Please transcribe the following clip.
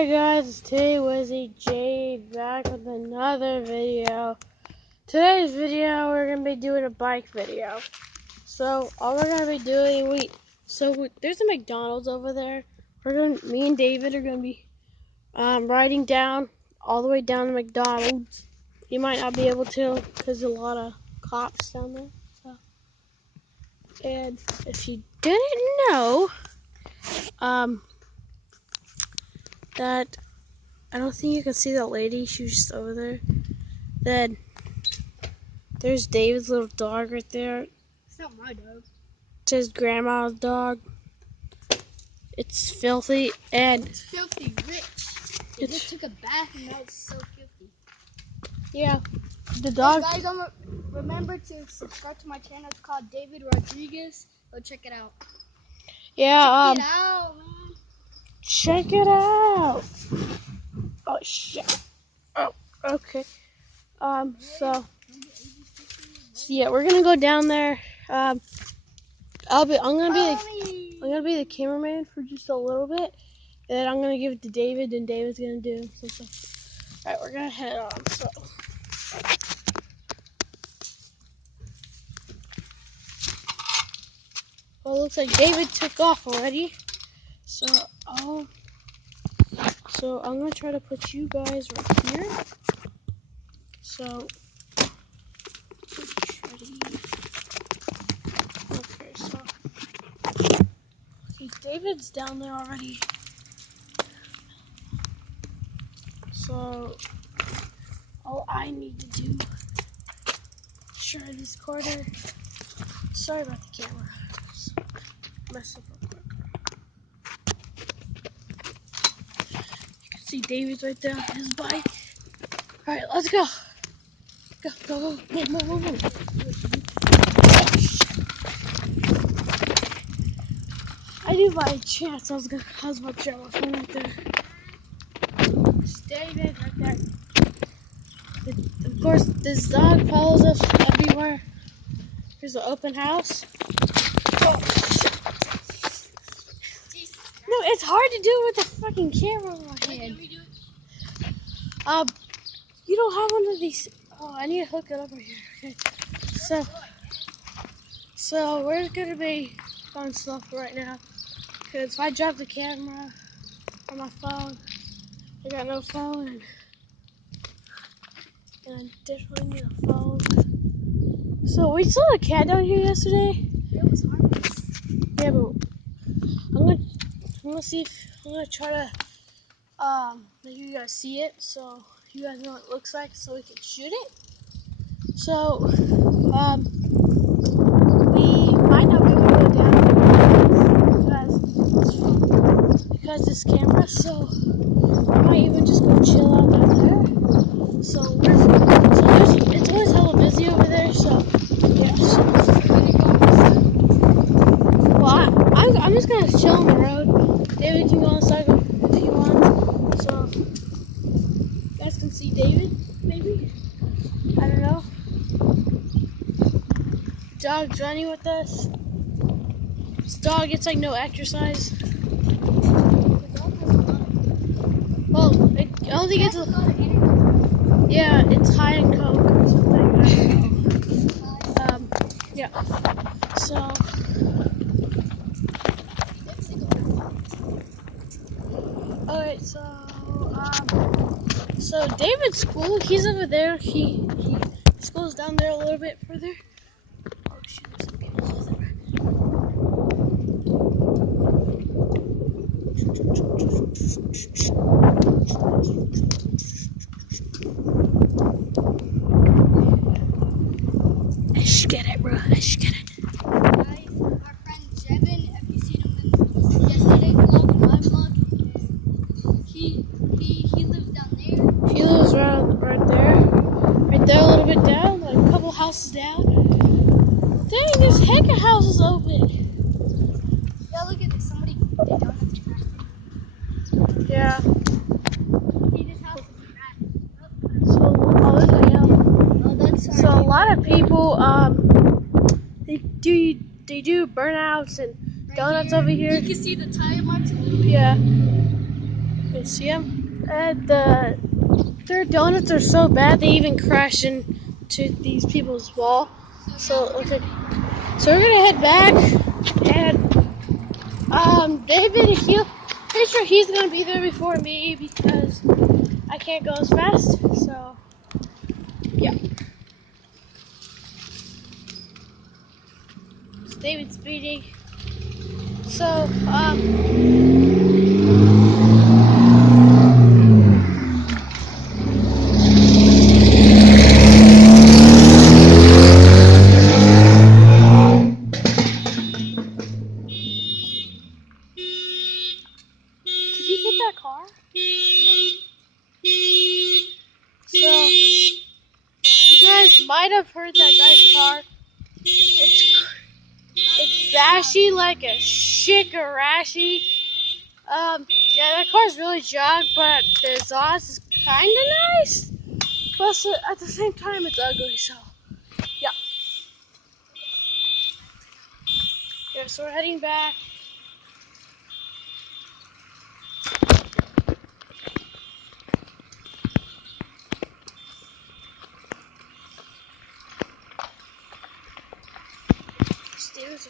Hi guys, today was Jade back with another video. Today's video we're gonna be doing a bike video. So all we're gonna be doing, there's a McDonald's over there. Me and David are gonna be riding down all the way down to McDonald's. You might not be able to because there's a lot of cops down there. And if you didn't know, that I don't think you can see that lady. She was just over there. Then there's David's little dog right there. It's not my dog. It's his grandma's dog. It's filthy and it's filthy rich. They just took a bath and now it's so filthy. Yeah, the dog. Hey guys, remember to subscribe to my channel. It's called David Rodriguez. Go check it out. Yeah, check it out, man. Check it out. Oh shit. Oh, okay. So yeah, we're gonna go down there. I'm gonna be the cameraman for just a little bit, and then I'm gonna give it to David, and David's gonna do some stuff. All right, we're gonna head on. So. Well, it looks like David took off already. So I'm gonna try to put you guys right here. So David's down there already. So all I need to do is try this corner. Sorry about the camera. Just mess up real quick. You can see David's right there on his bike. All right, let's go. Go. Move. I knew by chance I was about to drop my phone right there. It's David right there. Of course, this dog follows us everywhere. Here's an open house. Oh. No, it's hard to do with the fucking camera in my hand. You don't have one of these. Oh, I need to hook it up right here. Okay. So we're gonna be on stuff right now. Cause if I drop the camera on my phone, I got no phone, and I definitely need a phone. So we saw a cat down here yesterday. It was harmless. Yeah, but I'm gonna try to make you guys see it, so you guys know what it looks like, so we can shoot it. So we might not be able to go down because this camera. So I might even just go chill out down there. So it's always hella busy over there. So yeah. Well, I'm just gonna chill on the road. David can go on the side if he wants. So you guys can see David, maybe. I don't know. Dog's running with us. This dog gets like no exercise. Well, I don't think it's yeah, it's high in coke or something. I don't know. Yeah. So alright, so David's school, he's over there. School's down there a little bit further. Oh shoot, there's some people over there. I get it, bro. I get it. Guys, our friend Jevin, if you seen him in yesterday's vlog and my vlog, he lives down there. He lives right there a little bit down, like a couple houses down. Dang, there's heck of houses open. Yeah, look at this. They don't have trash. Yeah. See, this house is bad. So a lot of people, they do burnouts and donuts over here. You can see the tire marks a little bit. Yeah. can see them. Their donuts are so bad they even crash into these people's wall. So okay, so we're gonna head back, and David, pretty sure he's gonna be there before me because I can't go as fast. So yeah, it's David speeding. So did he hit that car? So you guys might have heard that guy's car. It's bashy like a shikarashi. Yeah, that car's really junk, but the exhaust is kind of nice. But at the same time, it's ugly. So yeah, yeah. So we're heading back. Stairs.